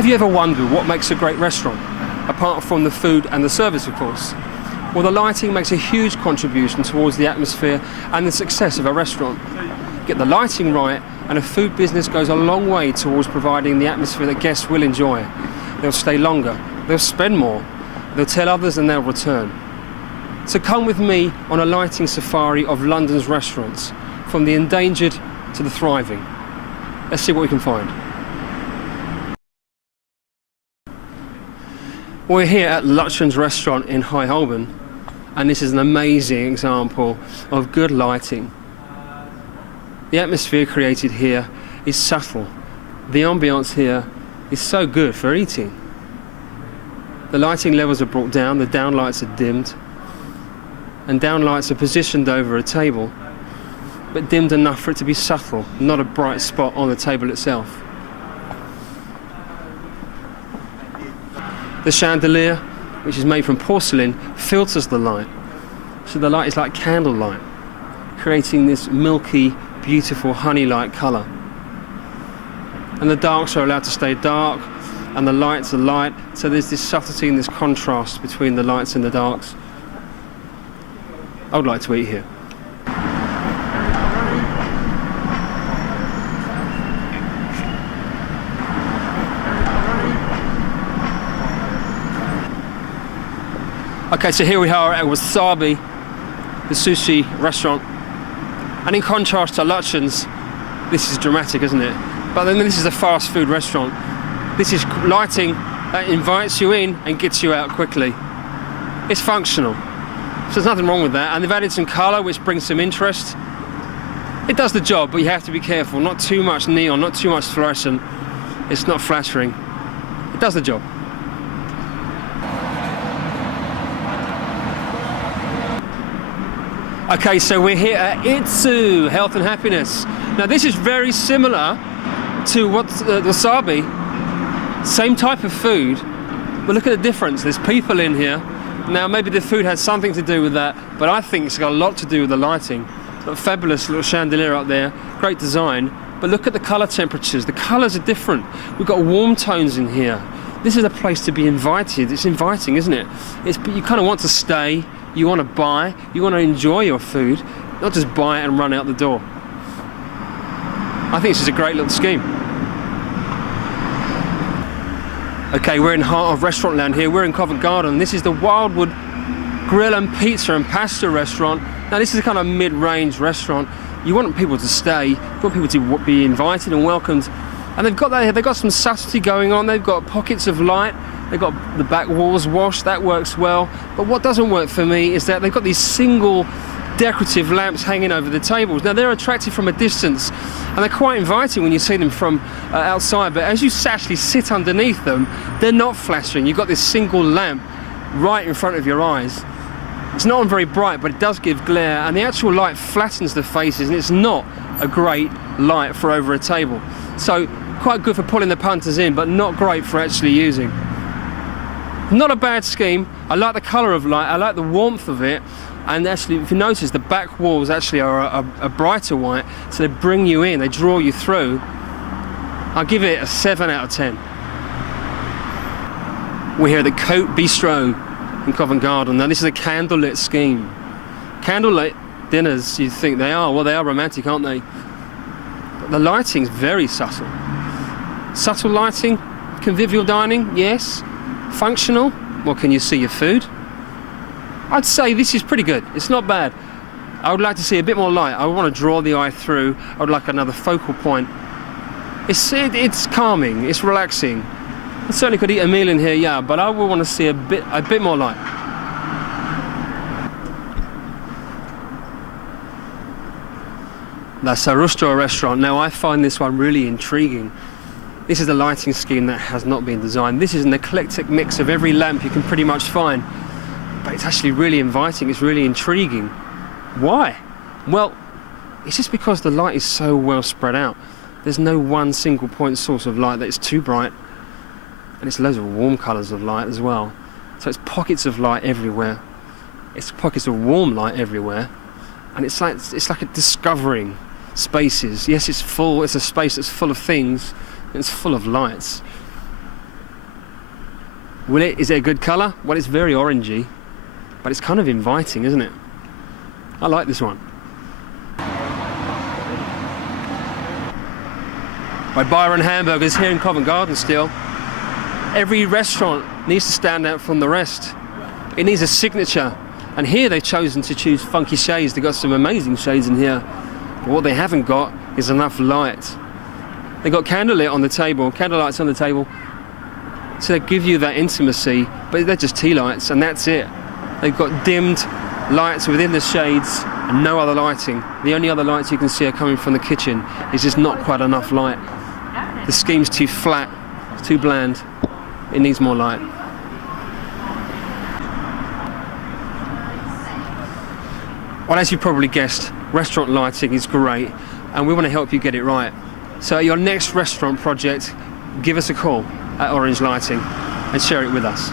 Have you ever wondered what makes a great restaurant? Apart from the food and the service, of course. Well, the lighting makes a huge contribution towards the atmosphere and the success of a restaurant. Get the lighting right and a food business goes a long way towards providing the atmosphere that guests will enjoy. They'll stay longer, they'll spend more, they'll tell others and they'll return. So come with me on a lighting safari of London's restaurants, from the endangered to the thriving. Let's see what we can find. We're here at Lutyens Restaurant in High Holborn, and this is an amazing example of good lighting. The atmosphere created here is subtle. The ambience here is so good for eating. The lighting levels are brought down, the downlights are dimmed, and downlights are positioned over a table, but dimmed enough for it to be subtle, not a bright spot on the table itself. The chandelier, which is made from porcelain, filters the light. So the light is like candlelight, creating this milky, beautiful honey-like colour. And the darks are allowed to stay dark, and the lights are light, so there's this subtlety and this contrast between the lights and the darks. I would like to eat here. Okay, so here we are at Wasabi, the sushi restaurant, and in contrast to Lutyens, this is dramatic, isn't it? But then this is a fast food restaurant. This is lighting that invites you in and gets you out quickly. It's functional, so there's nothing wrong with that, and they've added some colour which brings some interest. It does the job, but you have to be careful. Not too much neon, not too much fluorescent. It's not flattering. It does the job. Okay, so we're here at Itsu, Health and Happiness. Now this is very similar to what's Wasabi, same type of food, but look at the difference. There's people in here. Now maybe the food has something to do with that, but I think it's got a lot to do with the lighting. Got a fabulous little chandelier up there, great design, but look at the colour temperatures. The colours are different. We've got warm tones in here. This is a place to be invited. It's inviting, isn't it? You kind of want to stay. You want to buy, you want to enjoy your food, not just buy it and run out the door. I think this is a great little scheme. Okay, we're in heart of restaurant land here. We're in Covent Garden. This is the Wildwood Grill and Pizza and Pasta restaurant. Now this is a kind of mid-range restaurant. You want people to stay, you want people to be invited and welcomed. And they've got some subtlety going on. They've got pockets of light. They've got the back walls washed, that works well. But what doesn't work for me is that they've got these single decorative lamps hanging over the tables. Now they're attractive from a distance and they're quite inviting when you see them from outside, but as you actually sit underneath them, they're not flattering. You've got this single lamp right in front of your eyes. It's not very bright, but it does give glare, and the actual light flattens the faces, and it's not a great light for over a table. So quite good for pulling the punters in, but not great for actually using. Not a bad scheme. I like the colour of light, I like the warmth of it, and actually if you notice the back walls actually are a brighter white, so they bring you in, they draw you through. I'll give it a 7 out of 10. We're here at the Cote Bistro in Covent Garden. Now this is a candlelit scheme. Candlelit dinners, you think they are, well they are romantic, aren't they? But the lighting's very subtle. Subtle lighting, convivial dining, yes. Functional, well, can you see your food? I'd say this is pretty good. It's not bad. I would like to see a bit more light. I want to draw the eye through. I would like another focal point. It's calming. It's relaxing. I certainly could eat a meal in here, yeah, but I would want to see a bit more light. The Sarustra restaurant. Now I find this one really intriguing. This is a lighting scheme that has not been designed. This is an eclectic mix of every lamp you can pretty much find. But it's actually really inviting, it's really intriguing. Why? Well, it's just because the light is so well spread out. There's no one single point source of light that is too bright. And it's loads of warm colours of light as well. So it's pockets of light everywhere. It's pockets of warm light everywhere. And it's like a discovering spaces. Yes, it's a space that's full of things. It's full of lights. Will it? Is it a good colour? Well, it's very orangey, but it's kind of inviting, isn't it? I like this one. By Byron Hamburgers here in Covent Garden still. Every restaurant needs to stand out from the rest. It needs a signature. And here they've chosen to choose funky shades. They've got some amazing shades in here. But what they haven't got is enough light. They've got candlelit on the table, candlelights on the table. So they give you that intimacy, but they're just tea lights and that's it. They've got dimmed lights within the shades and no other lighting. The only other lights you can see are coming from the kitchen. It's just not quite enough light. The scheme's too flat, it's too bland. It needs more light. Well, as you probably guessed, restaurant lighting is great and we want to help you get it right. So at your next restaurant project, give us a call at Orange Lighting and share it with us.